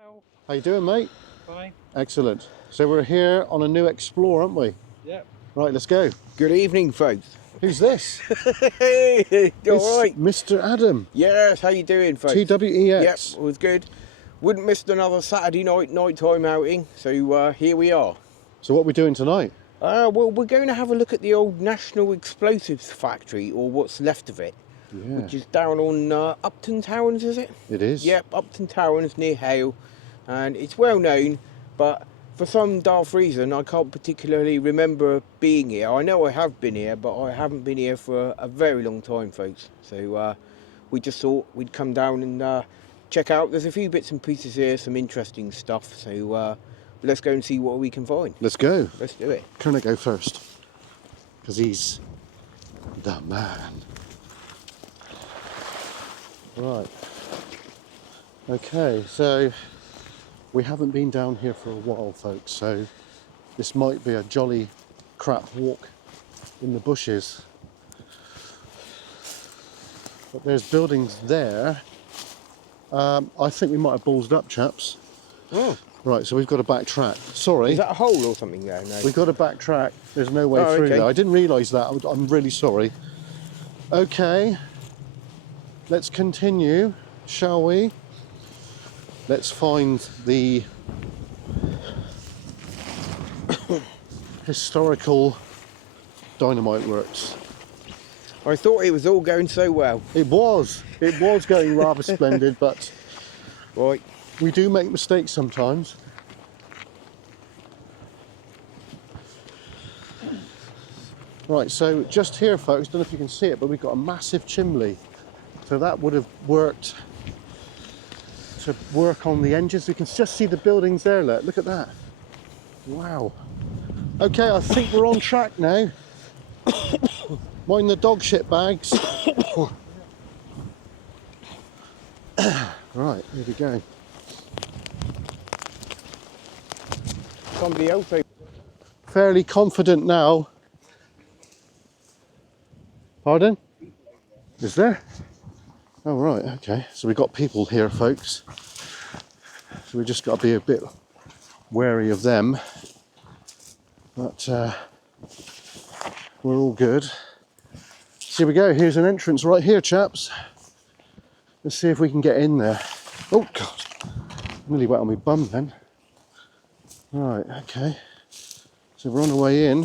How you doing, mate? Fine. Excellent. So we're here on a new explore, aren't we? Yep. Right, let's go. Good evening, folks. Who's this? Hey, you It's all right? Mr. Adam. Yes, how you doing, folks? TWEX. Yep, it was good. Wouldn't miss another Saturday nighttime outing, so here we are. So what are we doing tonight? Well, we're going to have a look at the old National Explosives Factory, or what's left of it, Yeah. which is down on Upton Towers, is it? It is. Yep, Upton Towers near Hale, and it's well known, but for some daft reason I can't particularly remember being here. I know I have been here, but I haven't been here for a very long time, folks. So we just thought we'd come down and check out. There's a few bits and pieces here, some interesting stuff, so let's go and see what we can find. Let's go. Let's do it. KERNOW go first, because he's the man. Right. Okay, so we haven't been down here for a while, folks, so this might be a jolly crap walk in the bushes. But there's buildings there. I think we might have ballsed up, chaps. Oh, Right, so we've got to backtrack. Sorry. is that a hole or something there? No. We've got to backtrack. There's no way through okay. there. I didn't realise that. I'm really sorry. Okay. Let's continue, shall we? Let's find the historical dynamite works. I thought it was all going so well. It was going rather splendid, but Right. we do make mistakes sometimes. Right, so just here, folks, don't know if you can see it, but we've got a massive chimney. So that would have worked to work on the engines. We can just see the buildings there, look at that. Wow. Okay, I think we're on track now. Mind the dog shit bags. Right, here we go. Somebody else. Fairly confident now. Pardon? Is there? Oh right, okay. So we've got people here, folks. So we just got to be a bit wary of them. But we're all good. So here we go. Here's an entrance right here, chaps. Let's see if we can get in there. Oh God! Nearly went on my bum then. Right, okay. So we're on the way in.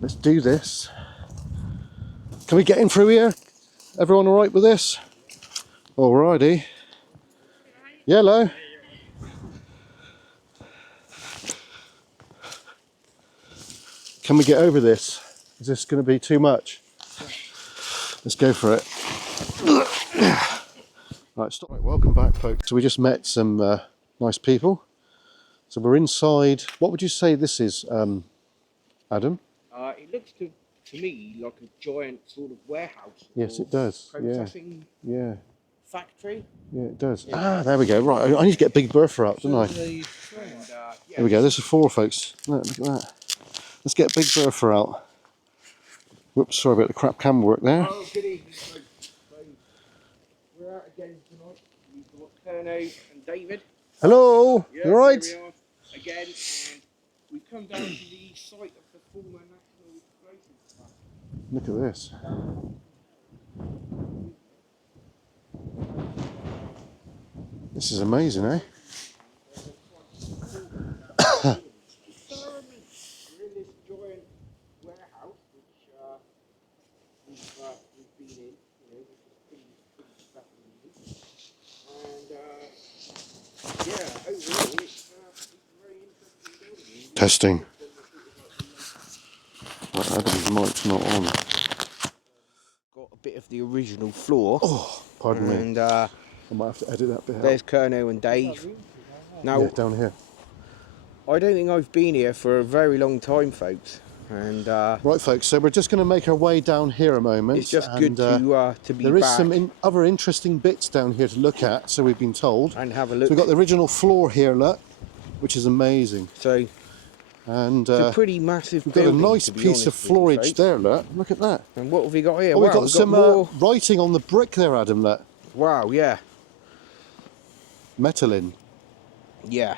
Let's do this. Can we get in through here? Everyone all right with this? Alrighty. Yellow. Can we get over this? Is this going to be too much? Let's go for it. Right, stop. Right, welcome back, folks. So we just met some nice people. So we're inside. What would you say this is, Adam? It looks to me like a giant sort of warehouse. Yes, it does. Processing Yeah. factory. Yeah, it does. Ah, there we go. Right, I need to get Big Bertha out, don't I? Yeah. There we go. There's a four, folks. Look at that. Let's get Big Bertha out. Whoops, sorry about the crap camera work there. Oh, good evening, folks. So, we're out again tonight. We've got KERNOW and David. Hello, Yeah, you all right? There we are again, and we've come down to the site of the former National Explosives Factory. Look at this. This is amazing, eh? We're in this giant warehouse, which we've been in, which is pretty fascinating. And yeah, overall, it's a very interesting building. Testing. Right, Adam's mic's not on. Got a bit of the original floor. Oh, pardon me. And I might have to edit that bit there's out. KERNOW and Dave. Now, Yeah, down here. I don't think I've been here for a very long time, folks. And Right, folks, so we're just going to make our way down here a moment. it's just and, good to be there is back some other interesting bits down here to look at, so we've been told. and have a So look. we've got the original floor here, look, which is amazing. So And it's a pretty massive we've got a building, nice to be piece of honest with you, floorage folks. there, look at that. And what have we got here? Oh, we've Wow, got some more. writing on the brick there, Adam, look. Wow, yeah. Metalin. Yeah.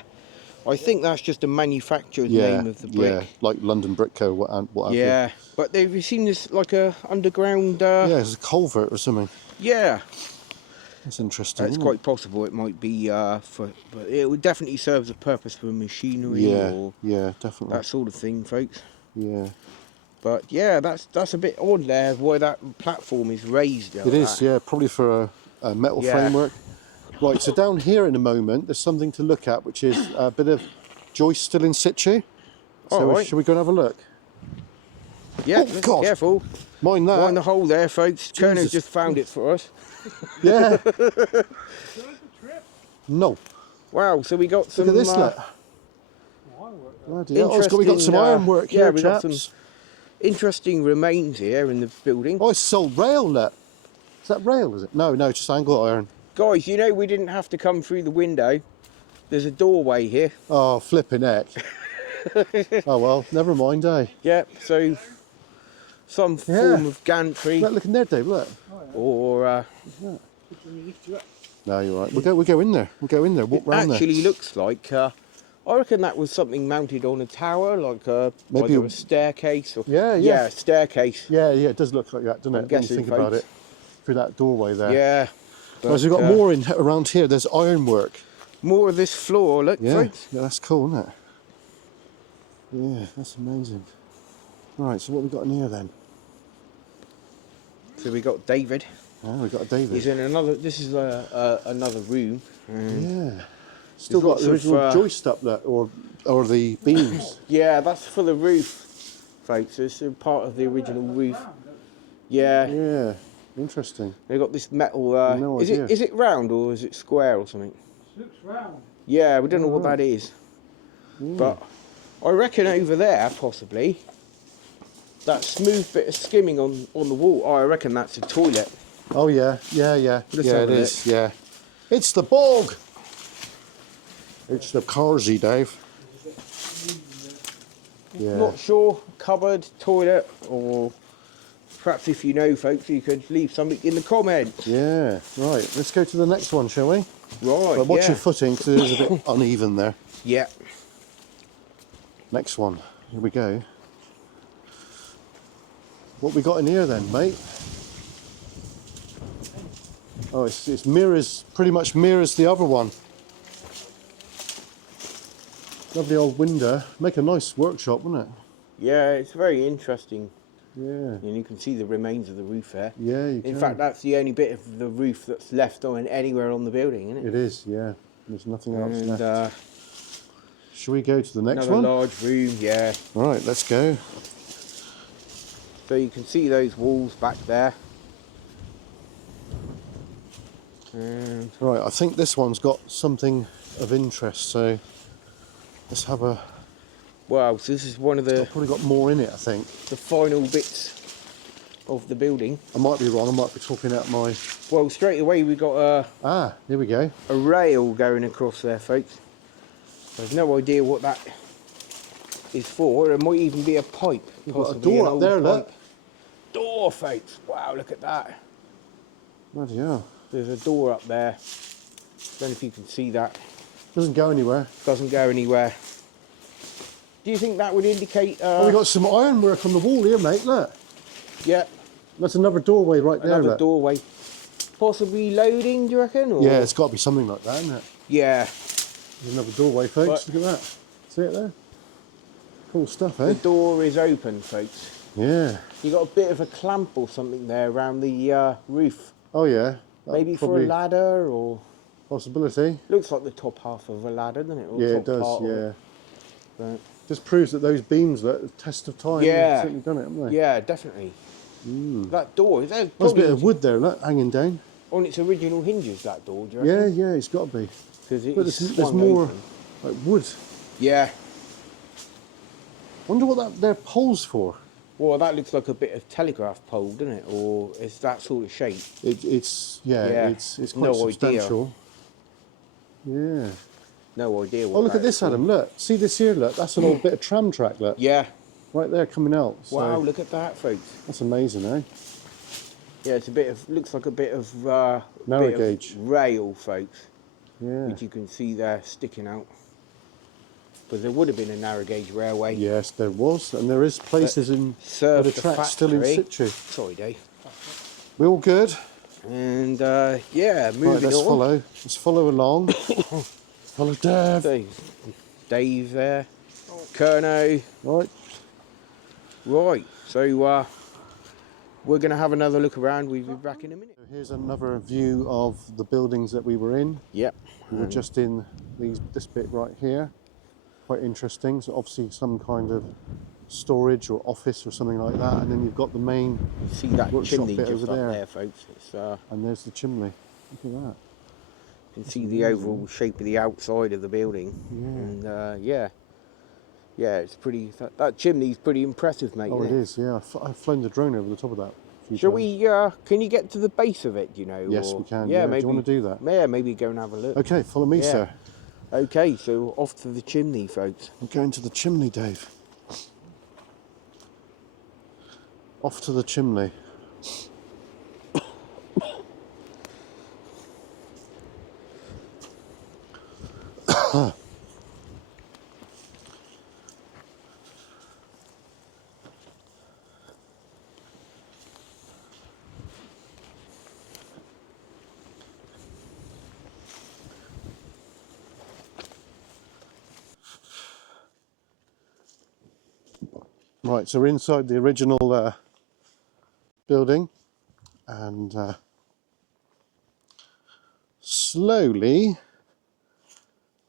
I think that's just the manufacturer's Yeah, name of the yeah, brick. like London Brick Co. What have you. Yeah, but they've seen this like a underground. Yeah, it's a culvert or something. Yeah, That's interesting. it's Isn't quite it? possible it might be but it would definitely serve the purpose for machinery Yeah, or yeah, definitely. that sort of thing, folks. Yeah, But yeah, that's a bit odd there why that platform is raised. Like it is. that. Yeah, probably for a metal Yeah. framework. Right. So down here in a moment, there's something to look at, which is a bit of joist still in situ. All So right. shall we go and have a look? Yeah, Oh God! careful. Mind that. Mind the hole there, folks. KERNOW Jesus just found it for us. Yeah. No. Wow, so we got some. Look at this. Look. Bloody hell. We got some interesting, ironwork yeah, here, we chaps. got some interesting remains here in the building. Oh, it's sold rail. Look. Is that rail? Is it? No, no, just angle iron. Guys, you know we didn't have to come through the window. There's a doorway here. Oh, flipping heck. Oh well, never mind, eh? Yep, so some form of gantry Look in there, Dave. Look. or No, you're right. We'll go in there. We'll go in there. Walk round there. actually looks like I reckon that was something mounted on a tower, like Maybe either a staircase or Yeah. staircase. Yeah, yeah. It does look like that, doesn't it? I'm When you guessing, think about folks. it, through that doorway there. Yeah. Whereas we've got more in around here. There's ironwork. More of this floor, look, Yeah, folks. yeah, that's cool, isn't it? Yeah, that's amazing. Right, so what we got in here then? So we got David. Yeah, we got a David. He's in another. This is another room. Yeah. Still There's got the lots of, original joist up there, or the beams. Yeah, that's for the roof, folks. It's a part of the original roof. Yeah. Yeah, interesting. They've got this metal. No is idea. it round or is it square or something? Looks round. Yeah, we don't know what that is. But I reckon over there, possibly, that smooth bit of skimming on the wall. I reckon that's a toilet. Oh yeah, yeah, yeah. Let's yeah, have it a is. Yeah. It's the bog. It's the carsy, Dave. Yeah. Not sure. Cupboard, toilet, or perhaps if you know, folks, you could leave something in the comments. Yeah. Right. Let's go to the next one, shall we? Right. But watch yeah. your footing, because it is a bit uneven there. Yeah. Next one. Here we go. What we got in here then, mate? Oh, it's mirrors, pretty much mirrors the other one. Lovely old window. Make a nice workshop, wouldn't it? Yeah, it's very interesting. Yeah. And you can see the remains of the roof there. Yeah, you can. In fact, that's the only bit of the roof that's left on anywhere on the building, isn't it? It is, yeah. There's nothing else And left. Shall we go to the next another one? large room, yeah. Right, let's go. So you can see those walls back there. And Right, I think this one's got something of interest, so let's have a... wow, so this is one of the Probably got more in it, I think. final bits of the building. I might be wrong, I might be talking out my... Well, straight away we got Ah, here we go. a rail going across there, folks. I've no idea what that is for. It might even be a pipe. We've got a possibly an door up old there, pipe. look. Door, folks. Wow, look at that. Bloody hell. There's a door up there. Don't know if you can see that. Doesn't go anywhere. Doesn't go anywhere. Do you think that would indicate? Oh, we got some ironwork on the wall here, mate, look. Yeah, That's another doorway right there, another look. doorway. Possibly loading, do you reckon? Or? Yeah, it's got to be something like that, isn't it? Yeah. There's another doorway, folks. But- Look at that. See it there? Cool stuff, The eh? door is open, folks. Yeah. You got a bit of a clamp or something there around the roof. Oh, yeah. Maybe for Probably a ladder or... possibility. Looks like the top half of a ladder, doesn't it? Or Yeah, top it does, part of yeah. it. Right. Just proves that those beams, look, the test of time, Yeah. have certainly done it, haven't they? Yeah, definitely. That door, is that There's a probably bit of wood there, look, hanging down. on its original hinges, that door, do you Yeah, reckon? yeah, it's got to be. Because But there's more, like, wood. Yeah. Wonder what they're poles for. Well, that looks like a bit of telegraph pole, doesn't it? Or is that sort of shape? It's Yeah, it's quite no idea. substantial. Yeah. No idea what Oh, look that at this, is for. Adam. Look, see this here. Look, that's an old bit of tram track. Look, Yeah. right there coming out. So Wow, look at that, folks. that's amazing, eh? Yeah, it's a bit of, looks like a bit of, Narrow bit of gauge. rail, folks. Yeah. which you can see there sticking out. But there would have been a narrow gauge railway. Yes, there was, and there is places in where Served the the track's still in factory. situ. Sorry, Dave. We're all good. And yeah, Right, moving let's on. follow. Let's follow along. Follow Dave. Dave there. KERNOW. Right. Right, so we're going to have another look around. We'll be back in a minute. Here's another view of the buildings that we were in. Yep. We were just in this bit right here. Quite interesting. So obviously some kind of storage or office or something like that. And then you've got the main See that workshop chimney bit just over up there. there, folks. It's, And there's the chimney. Look at that. you can see the overall shape of the outside of the building. Yeah. And yeah, it's pretty. That chimney's pretty impressive, mate. Oh, isn't it is. Yeah, I've flown the drone over the top of that. Shall we? Can you get to the base of it? Do you know? Yes, or, we can. Yeah, Yeah. maybe. Do you want to do that? Yeah, maybe go and have a look. Okay, follow me, Yeah. sir. Okay, so off to the chimney, folks. I'm going to the chimney, Dave. Off to the chimney. Right, so we're inside the original building, and slowly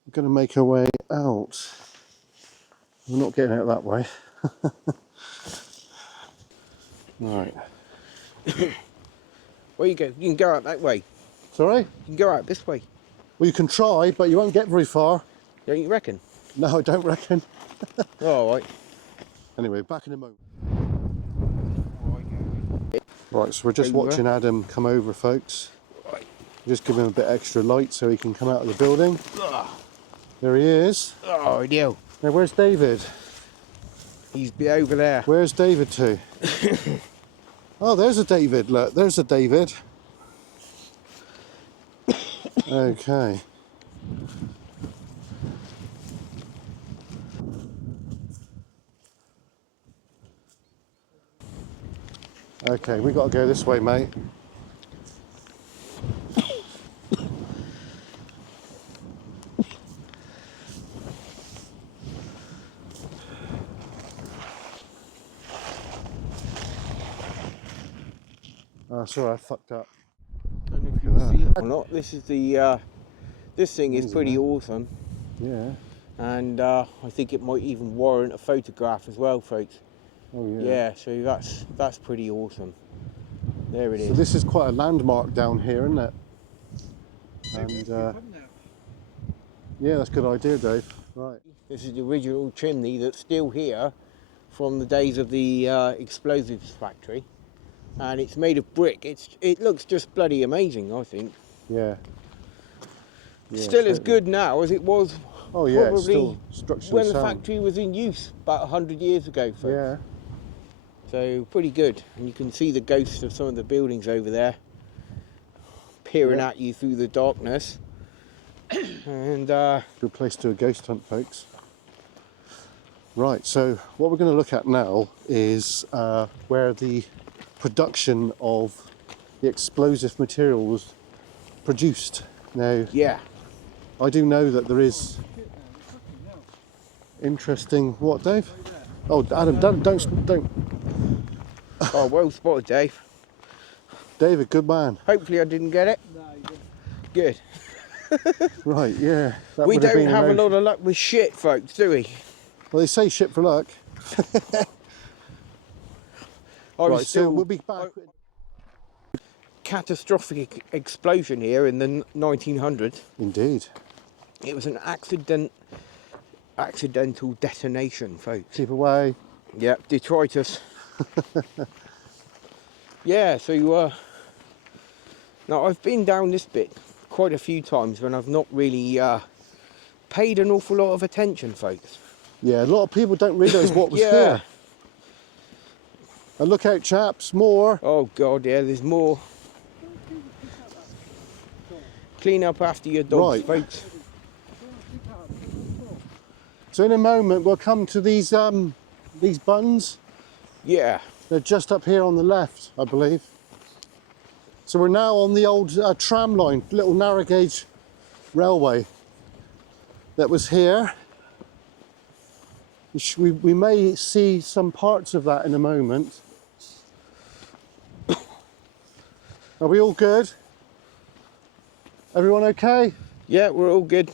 we're going to make our way out. We're not getting out that way. Right. Well, you can go out that way. Sorry? You can go out this way. Well, you can try, but you won't get very far. Don't you reckon? No, I don't reckon. All right. Anyway, back in a moment. Right, so we're just watching Adam come over, folks. Right. Just give him a bit extra light so he can come out of the building. There he is. Oh, dear. Now, where's David? He's over there. Where's David to? Oh, there's a David. Look, there's a David. Okay. Okay, we got to go this way, mate. Oh, sorry, I fucked up. I don't know if you can see it or not. This is the. This thing is pretty awesome, Yeah. and I think it might even warrant a photograph as well, folks. Oh, yeah. Yeah, so that's pretty awesome. There it So is. this is quite a landmark down here, isn't it? And yeah, that's a good idea, Dave. Right. This is the original chimney that's still here from the days of the explosives factory, and it's made of brick. It looks just bloody amazing, I think. Yeah. Yeah, Still as totally. good now as it was Oh yeah, it's probably still structurally when the sound. factory was in use about 100 years ago, folks. Yeah. So pretty good, and you can see the ghosts of some of the buildings over there peering Yeah. at you through the darkness. And Good place to do a ghost hunt, folks. Right, so what we're going to look at now is where the production of the explosive material was produced. Now, yeah, I do know that there is interesting. What, Dave? Oh, Adam, don't. oh, well spotted, Dave. David, good man. Hopefully I didn't get it. No, you didn't. Good. Right, yeah. That We would have don't been have a amazing. lot of luck with shit, folks, do we? Well, they say shit for luck. I was Right, so still we'll be back. catastrophic explosion here in the 1900s. Indeed. It was an accidental detonation, folks. Keep away. Yep, detritus. Yeah, so now I've been down this bit quite a few times when I've not really paid an awful lot of attention, folks. Yeah, a lot of people don't realise what was Yeah. here. And look out, chaps, more. Oh God, yeah, there's more. clean up after your dogs, Right. folks. So in a moment we'll come to these buns. Yeah. They're just up here on the left, I believe. So we're now on the old tram line, little narrow gauge railway that was here. We may see some parts of that in a moment. Are we all good? Everyone okay? Yeah, we're all good.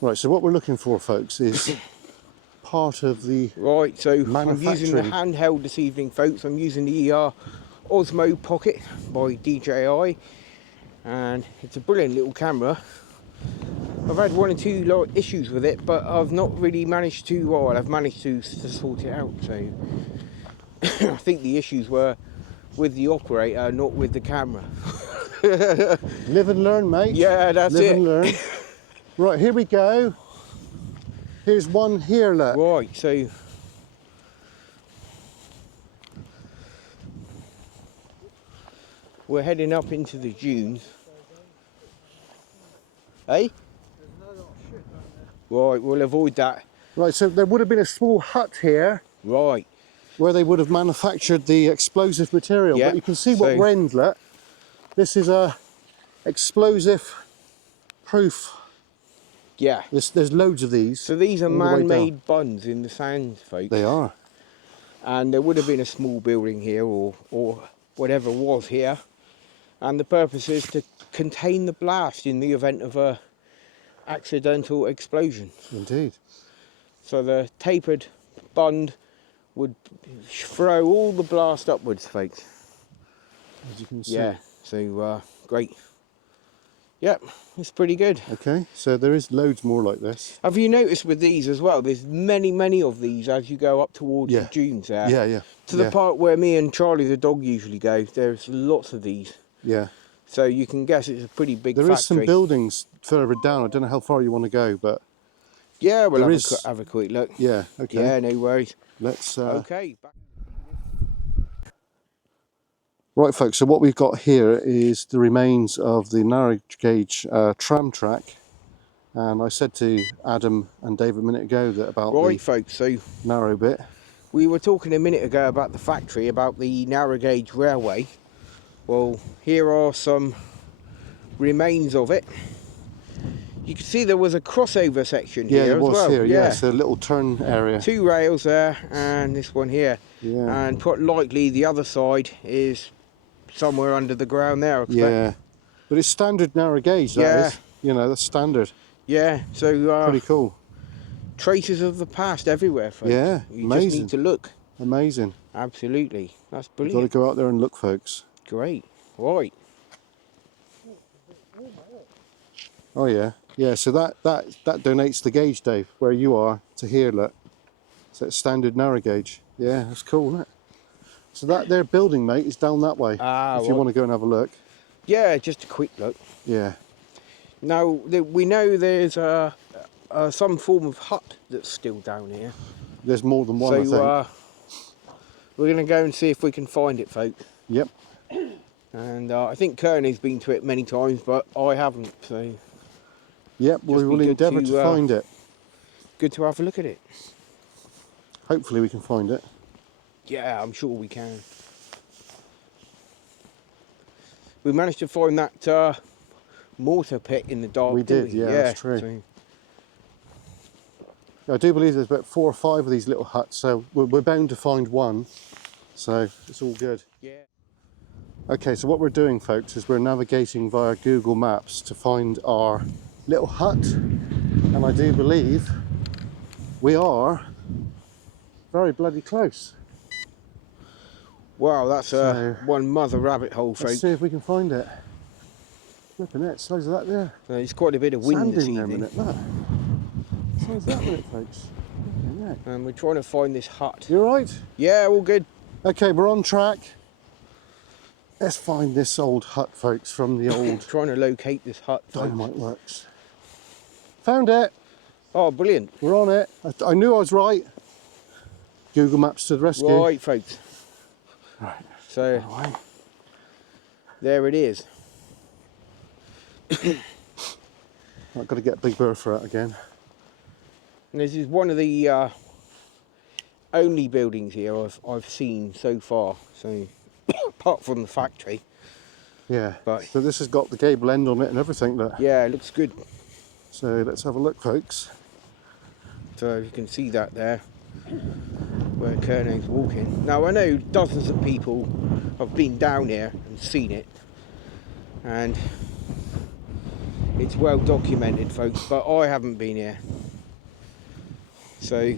Right, so what we're looking for, folks, is part of the Right, so I'm using the manufacturing. handheld this evening, folks. I'm using the Osmo Pocket by DJI, and it's a brilliant little camera. I've had one or two issues with it, but I've not really managed to, well, I've managed to sort it out. So I think the issues were with the operator, not with the camera. Live and learn, mate. Yeah, that's Live it. and learn. Right, here we go. Here's one here, look. Right, so we're heading up into the dunes. Eh? Right, we'll avoid that. Right, so there would have been a small hut here Right, where they would have manufactured the explosive material, yeah. but you can see what So, we're in, look. This is a explosive proof. yeah. There's loads of these. So these are all the way down. man-made buns in the sand, folks. They are. And there would have been a small building here, or whatever was here. And the purpose is to contain the blast in the event of a accidental explosion. Indeed. So the tapered bund would throw all the blast upwards, folks. As you can see. Yeah, so great. Yep, it's pretty good. Okay, so there is loads more like this. Have you noticed with these as well, there's many of these as you go up towards the dunes there. Yeah. To the part where me and Charlie the dog usually go, there's lots of these. Yeah. So you can guess it's a pretty big There factory. is some buildings further down. I don't know how far you want to go, but Yeah, we'll there have a quick look. yeah, okay. Yeah, no worries. Let's Okay. Right, folks, so what we've got here is the remains of the narrow gauge tram track. And I said to Adam and Dave a minute ago that about Right, the folks, so narrow bit. we were talking a minute ago about the factory, about the narrow gauge railway. Well, here are some remains of it. You can see there was a crossover section Yeah, here it as was well. here, yeah, it's a little turn area. 2 rails there and this one here. Yeah. And quite likely the other side is somewhere under the ground there, I expect. Yeah, but it's standard narrow gauge, that is. You know, that's standard. Yeah, so Pretty cool. traces of the past everywhere, folks. Yeah, you amazing. just need to look. Amazing. Absolutely, that's You've got to brilliant. go out there and look, folks. Great, right. Oh yeah, yeah. So that donates the gauge, Dave, where you are to here. Look, so it's standard narrow gauge. Yeah, that's cool, isn't it? So that their building, mate, is down that way. Ah, if you right. want to go and have a look. Yeah, just a quick look. Yeah. Now we know there's some form of hut that's still down here. There's more than one, I So think. we're going to go and see if we can find it, folks. Yep. And I think Kernow's been to it many times, but I haven't. So Yep. We Just be will good endeavour to, to find it. good to have a look at it. Hopefully, we can find it. Yeah, I'm sure we can. We managed to find that mortar pit in the dark. We didn't did, yeah, that's true. So, I do believe there's about 4 or 5 of these little huts, so we're bound to find one. So it's all good. yeah. Okay, so what we're doing, folks, is we're navigating via Google Maps to find our little hut, and I do believe we are very bloody close. Wow, that's So, one mother rabbit hole, Let's folks. see if we can find it. Flipping it, size of that there. There's quite a bit of wind Sand this in there a evening. minute, look. Size of that minute, folks. Flipping heck. And we're trying to find this hut. You alright? Yeah, all good. Okay, we're on track. Let's find this old hut, folks, from the old Trying to locate this hut, folks. Dynamite Works. Found it. Oh, brilliant. We're on it. I knew I was right. Google Maps to the rescue. Right, folks. Right. So Right. there it is. I've got to get Big Bertha out again. And this is one of the only buildings here I've seen so far. So apart from the factory. Yeah. But So this has got the gable end on it and everything. Look. yeah, it looks good. So let's have a look, folks. So you can see that there, where KERNOW's walking. Now I know dozens of people have been down here and seen it, and it's well documented, folks, but I haven't been here. So,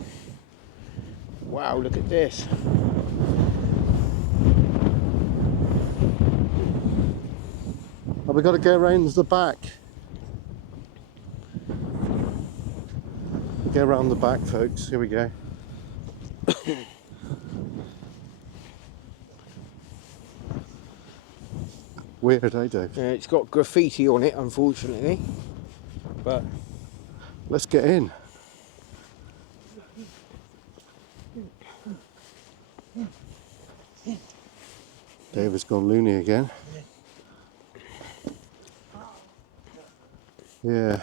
wow, look at this. Oh, we've got to go around the back. Go around the back, folks. Here we go. Weird, eh, Dave? It's got graffiti on it, unfortunately, but Let's get in. David's gone loony again. Yeah.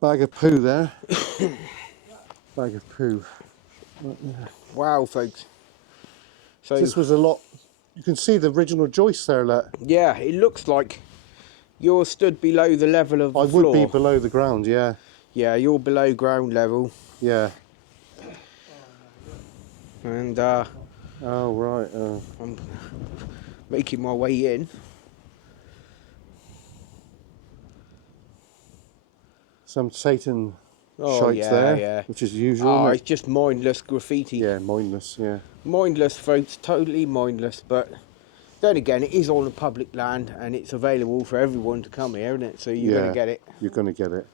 Bag of poo there. Bag of poo. wow, folks. So This was a lot. You can see the original joist there, look. yeah, it looks like you're stood below the level of the I floor. would be below the ground, yeah. Yeah, you're below ground level. Yeah. And Oh, right. I'm making my way in. Some Satan Oh, shite yeah, there, yeah. which is usual. Oh, isn't it's it? just mindless graffiti. Yeah, mindless, yeah. Mindless, folks, totally mindless. But then again, it is on a public land and it's available for everyone to come here, isn't it? So you're going to get it, You're going to get it.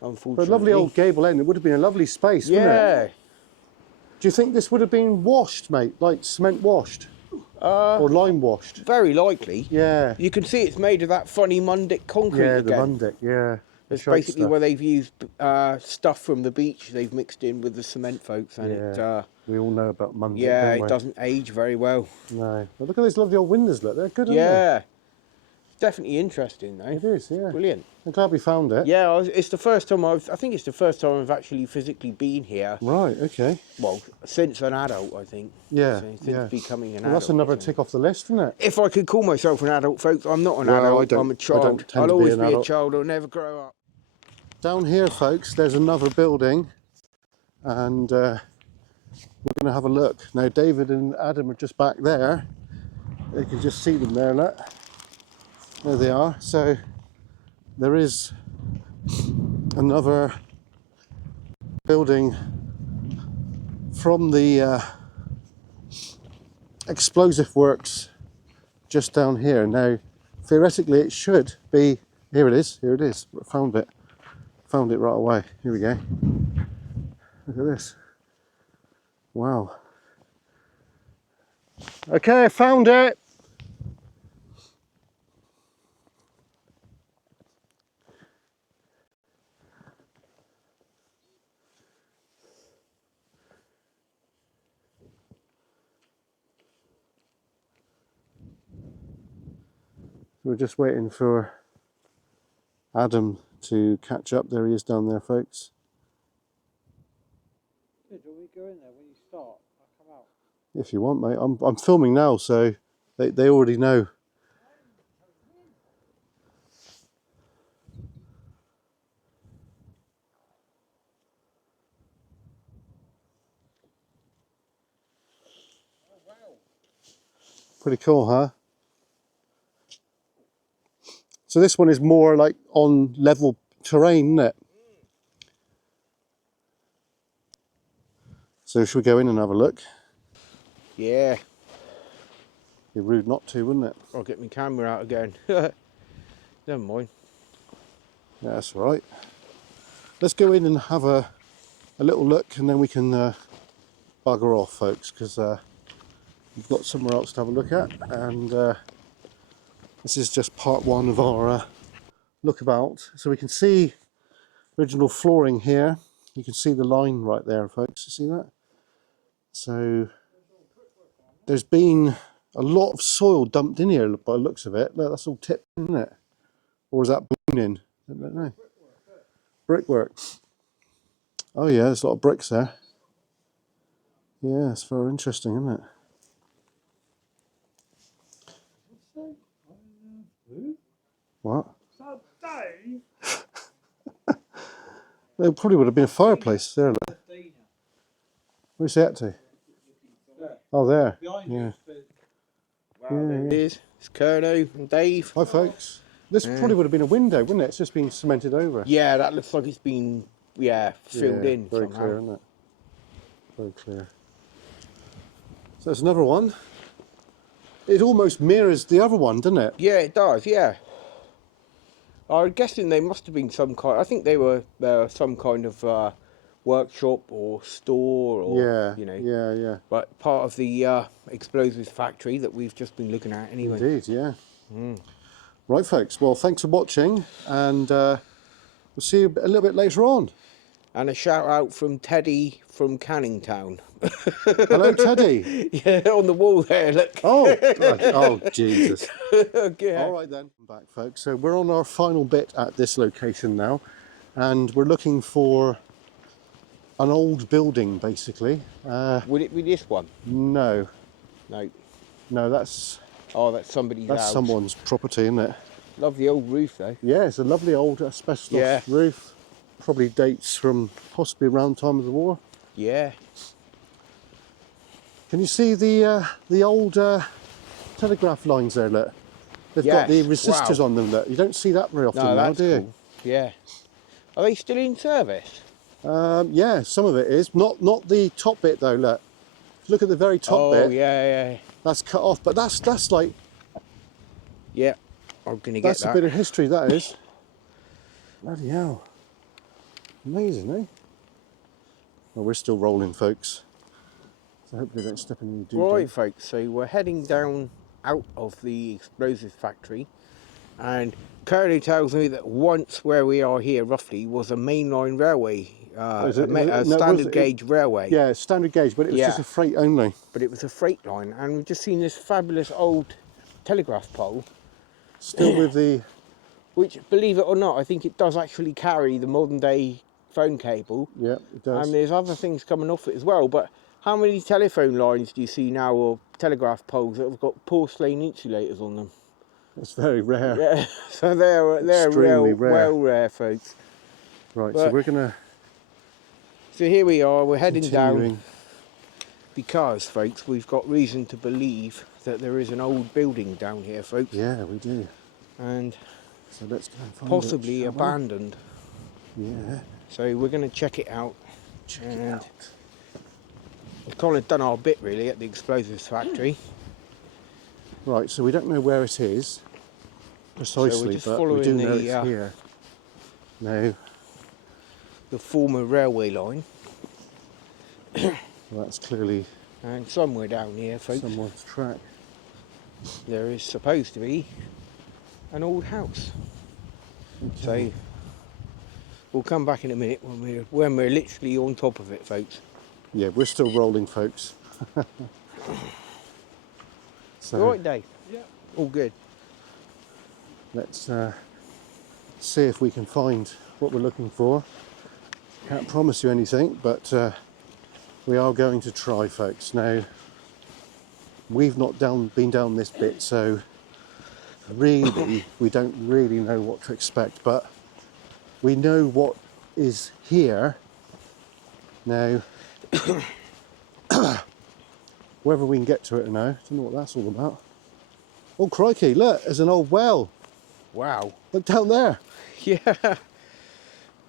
unfortunately. But a lovely old gable end. It would have been a lovely space, wouldn't it? Yeah. Do you think this would have been washed, mate? Like cement washed? Or lime washed? Very likely. Yeah. You can see it's made of that funny Mundic concrete Yeah, the again. Mundic, yeah. It's basically where they've used stuff from the beach they've mixed in with the cement, folks, and Yeah. We all know about Mundic, yeah, don't we? it doesn't age very well. No. But look at those lovely old windows, look. They're good, aren't they? Yeah, definitely interesting though. It is, yeah. Brilliant. I'm glad we found it. Yeah, it's the first time I think it's the first time I've actually physically been here. Right, okay. Well, since an adult, I think. Yeah, Since yeah. becoming an Well, adult. that's another I think. tick off the list, isn't it? If I could call myself an adult, folks, I'm not an Well, I adult. don't- I'm a I child. don't tend I'll to be always an be a adult. child. I'll never grow up. Down here, folks, there's another building, and we're going to have a look. Now, David and Adam are just back there. You can just see them there, look. There they are. So there is another building from the explosive works just down here. Now, theoretically, it should be. Here it is. Here it is. Found it. Found it right away. Here we go. Look at this. Wow. Okay, I found it. We're just waiting for Adam to catch up. There he is down there, folks. Do we go in there when you start? I'll come out. If you want, mate. I'm filming now, so they already know. Pretty cool, huh? So this one is more like on level terrain, isn't it? So should we go in and have a look? Yeah. Be rude not to, wouldn't it? I'll get my camera out again. Never mind. Yeah, that's all right. Let's go in and have a little look, and then we can bugger off, folks, because we've got somewhere else to have a look at, and this is just part one of our look about. So we can see original flooring here. You can see the line right there, folks. You see that? So there's been a lot of soil dumped in here by the looks of it. Look, that's all tipped, isn't it? Or is that blown in? I don't know. Brickwork. Oh yeah, there's a lot of bricks there. Yeah, it's very interesting, isn't it? What? So Dave, There probably would have been a fireplace there. Look. Dina, Where's he at to? there, Oh, there. behind Yeah. you. But Wow, Yeah, there it yeah. is. It's Kernow and Dave. Hi, folks. This Yeah. probably would have been a window, wouldn't it? It's just been cemented over. Yeah, that looks like it's been filled Yeah, in very somehow. clear, isn't it? Very clear. So there's another one. It almost mirrors the other one, doesn't it? Yeah, it does. Yeah. I'm guessing they must have been some kind. I think they were some kind of workshop or store, or Yeah, you know. yeah. But part of the explosives factory that we've just been looking at anyway. Indeed, yeah. Right, folks. Well, thanks for watching, and we'll see you a little bit later on. And a shout out from Teddy from Canning Town. Hello, Teddy. Yeah, on the wall there, look. Oh, God. Oh, Jesus. Yeah. All right then, back, folks. So we're on our final bit at this location now, and we're looking for an old building, basically. Would it be this one? No, No. that's Oh, that's somebody's house. someone's property, isn't it? Love the old roof though. Yeah, it's a lovely old asbestos Yeah. roof. Probably dates from possibly around time of the war. Yeah. Can you see the old telegraph lines there? Look, they've got the Yes, resistors wow. on them. Look, you don't see that very often No, now, that's do you? cool. Yeah. Are they still in service? Yeah, some of it is. Not the top bit though. Look at the very top Oh, bit. yeah. That's cut off, but that's like Yeah. I'm gonna get that's that. a bit of history. That is. Bloody hell! Amazing, eh? Well, we're still rolling, folks. So hopefully they don't step in any doo-doo. Right, folks. So we're heading down out of the explosives factory, and Curly tells me that once where we are here, roughly, was a mainline railway, Is it- no, a was standard it- gauge railway. Yeah, standard gauge, but it was Yeah. just a freight only. But it was a freight line, and we've just seen this fabulous old telegraph pole, Still with the which, believe it or not, I think it does actually carry the modern day phone cable. yeah, it does. And there's other things coming off it as well. But how many telephone lines do you see now, or telegraph poles that have got porcelain insulators on them? It's very rare. Yeah, so they're Extremely real, rare. well rare, folks. Right, so But- we're gonna So here we are, we're heading down continuing. because, folks, we've got reason to believe that there is an old building down here, folks, Yeah, we do. and So let's go and find possibly it, shall we? abandoned. Yeah, So we're going to check it out. check it And out. we've kind of done our bit really at the explosives factory. Right, so we don't know where it is precisely, just but we do following know the, it's here. No, The former railway line, well, that's clearly and somewhere down here, folks, someone's track. there is supposed to be an old house. So we'll come back in a minute when we're literally on top of it, folks. Yeah, we're still rolling, folks. So All right, Dave. Yeah. All good. let's see if we can find what we're looking for. Can't promise you anything, but we are going to try, folks. Now, we've not been down this bit, so really we don't really know what to expect, but we know what is here. Now, whether we can get to it or no, I don't know what that's all about. Oh crikey, look, there's an old well. Wow. Look down there. Yeah.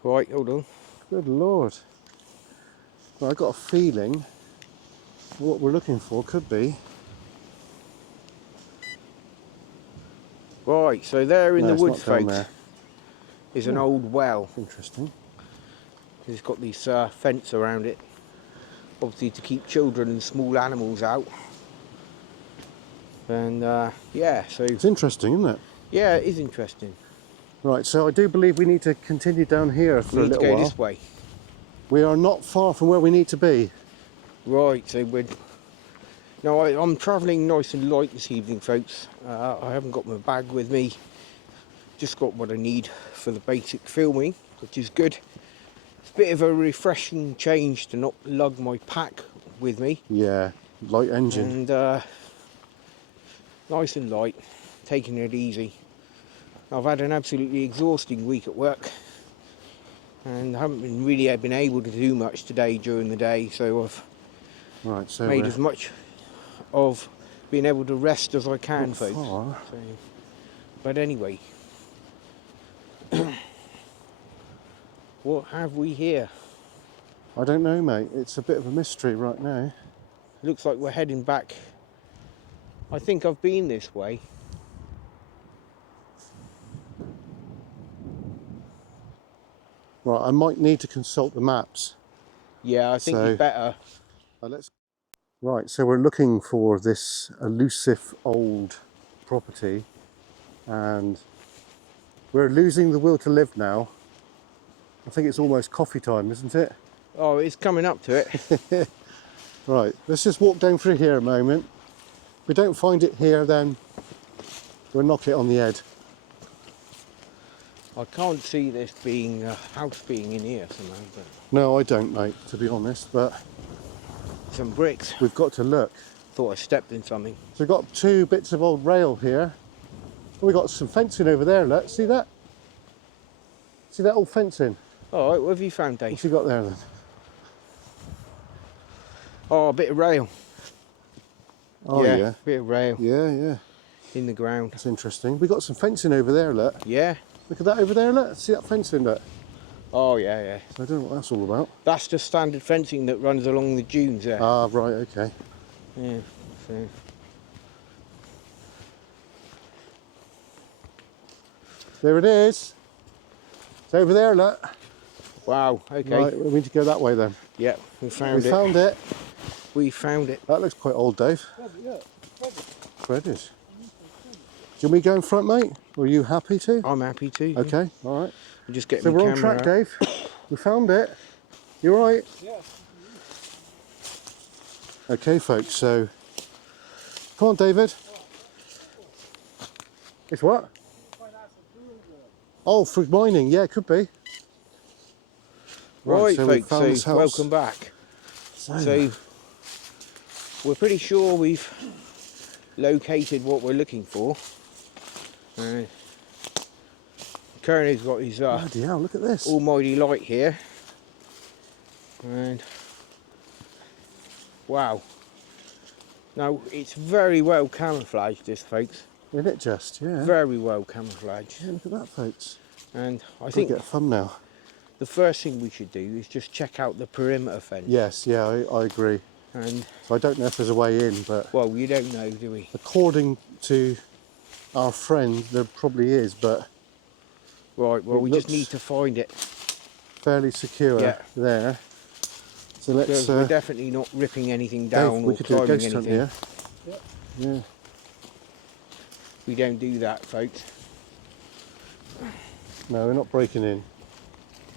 Right, hold on. Good Lord. Well, I got a feeling what we're looking for could be. Right, so there in No, the it's woods, not down folks, there. is an old well. Interesting. It's got this fence around it, obviously to keep children and small animals out. And yeah, so It's interesting, isn't it? yeah, it is interesting. Right, so I do believe we need to continue down here for We a need to little go while. this way. We are not far from where we need to be. Right, so we're Now I'm travelling nice and light this evening, folks. I haven't got my bag with me. Just got what I need for the basic filming, which is good. It's a bit of a refreshing change to not lug my pack with me. Yeah, light engine. And nice and light, taking it easy. I've had an absolutely exhausting week at work, and I haven't been able to do much today during the day, so I've Right, so made we're as much of being able to rest as I can, not folks. far. So, but anyway, what have we here? I don't know, mate. It's a bit of a mystery right now. Looks like we're heading back. I think I've been this way. Right, I might need to consult the maps. Yeah, I think So- you better. Let's. Right, so we're looking for this elusive old property, and we're losing the will to live now. I think it's almost coffee time, isn't it? Oh, it's coming up to it. Right, let's just walk down through here a moment. If we don't find it here, then we'll knock it on the head. I can't see this being a house being in here somehow, but No, I don't, mate, to be honest, but some bricks. we've got to look. Thought I stepped in something. So we've got two bits of old rail here. We've got some fencing over there, look. See that? See that old fencing? All right, what have you found, What's Dave? you got there then? Oh, a bit of rail. Oh, yeah. Bit of rail Yeah, yeah. in the ground. That's interesting. We've got some fencing over there, look. Yeah. Look at that over there, look. See that fencing, look. Oh, yeah, yeah. I don't know what that's all about. That's just standard fencing that runs along the dunes there. Ah, right, okay. Yeah. So. There it is. It's over there, look. Wow. Okay. Right, we need to go that way then. Yeah, we found We it. found it. We found it. That looks quite old, Dave. Fred is. Do you want me to go in front, mate? Or are you happy to? I'm happy to. Okay, all right. I'm just getting So my we're on camera track, out. Dave. We found it. You all right? Yeah. Okay, folks, so... Come on, David. It's what? Oh, for mining. Yeah, it could be. Right, so we folks, found this so house. welcome back. So, we're pretty sure we've located what we're looking for. Kernow's got his Bloody hell, look at this. almighty light here. And, wow. Now, it's very well camouflaged, this, folks. Isn't it just? Yeah. Very well camouflaged. Yeah, look at that, folks. And I I think get a thumbnail. the first thing we should do is just check out the perimeter fence. Yes, yeah, I agree. And, So I don't know if there's a way in, but well, you don't know, do we? according to our friend, there probably is, but Right, well, It we just looks- need to find it. fairly secure Yeah. there. So Because let's. we're definitely not ripping anything down Dave, or we could do a climbing ghost hunt anything. here. Yeah. We don't do that, folks. No, we're not breaking in.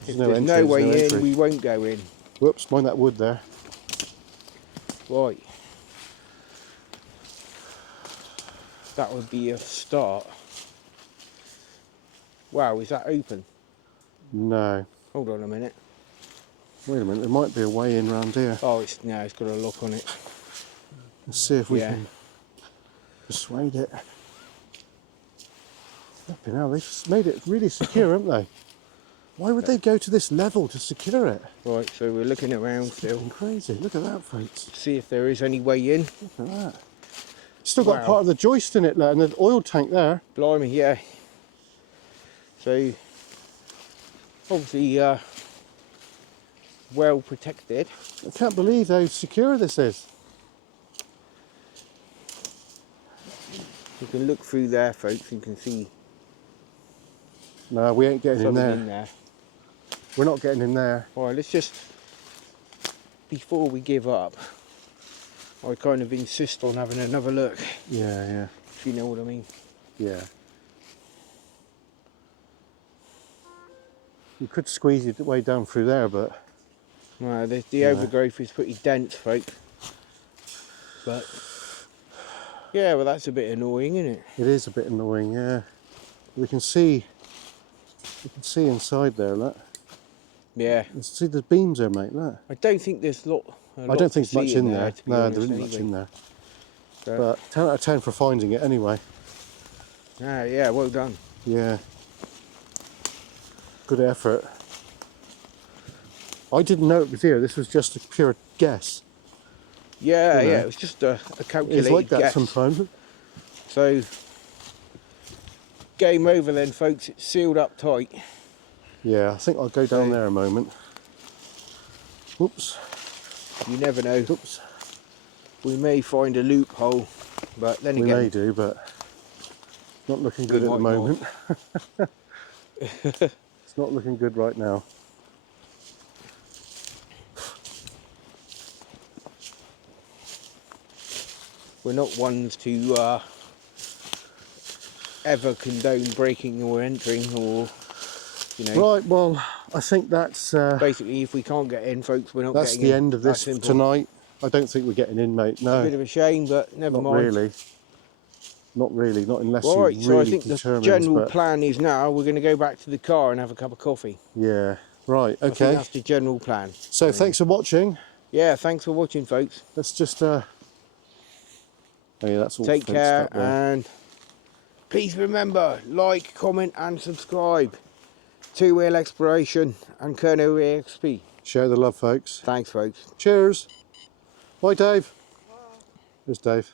If no there's entry, no there's way no in, entry. we won't go in. Whoops, mind that wood there. Right. That would be a start. Wow, is that open? No. Hold on a minute. Wait a minute, there might be a way in round here. Oh, it's got a lock on it. Let's see if we Yeah. can persuade it. Flipping hell, they've made it really secure, haven't they? Why would they go to this level to secure it? Right, so we're looking around still. Fucking crazy. Look at that, folks. See if there is any way in. Look at that. Still got Wow. part of the joist in it there, and the oil tank there. Blimey, yeah. So, obviously, well protected. I can't believe how secure this is. You can look through there, folks, and can see No, we ain't getting in something there. in there. We're not getting in there. All right, let's just, before we give up, I kind of insist on having another look, Yeah, yeah, if you know what I mean. yeah. You could squeeze your way down through there, but The Yeah. overgrowth is pretty dense, folks. But Yeah, well, that's a bit annoying, isn't it? It is a bit annoying, yeah. We can see inside there, look. Yeah. You see the beams there, mate, look. I don't think there's a I lot don't to think there's much see in there, there. to be No, honest, there isn't anyway. much in there. So, But 10 out of 10 for finding it anyway. yeah, well done. Yeah. Good effort. I didn't know it was here. This was just a pure guess. Yeah, You know. yeah, it was just a calculated It's like that guess. sometimes. So, game over then, folks. It's sealed up tight. Yeah, I think I'll go down there a moment. Oops. You never know. Oops. We may find a loophole, but then We again, may do, but not looking good at the might not. moment. It's not looking good right now. We're not ones to ever condone breaking or entering, or you know. Right, well, I think that's Basically, if we can't get in, folks, we're not that's getting the in. end of That's this simple. tonight. I don't think we're getting in, mate. A No, bit of a shame, but never not mind. really. Not really. Not unless Right, you so I really think the determined. general But plan is now we're going to go back to the car and have a cup of coffee. yeah, right. I think Okay. that's the general plan. So thanks for watching. Yeah, thanks for watching, folks. Let's just. Oh yeah, that's all Take fenced care, up there. and please remember, like, comment and subscribe. Two Wheel Exploration and KERNOW EXP. Share the love, folks. Thanks, folks. Cheers. Bye, Dave. There's Dave.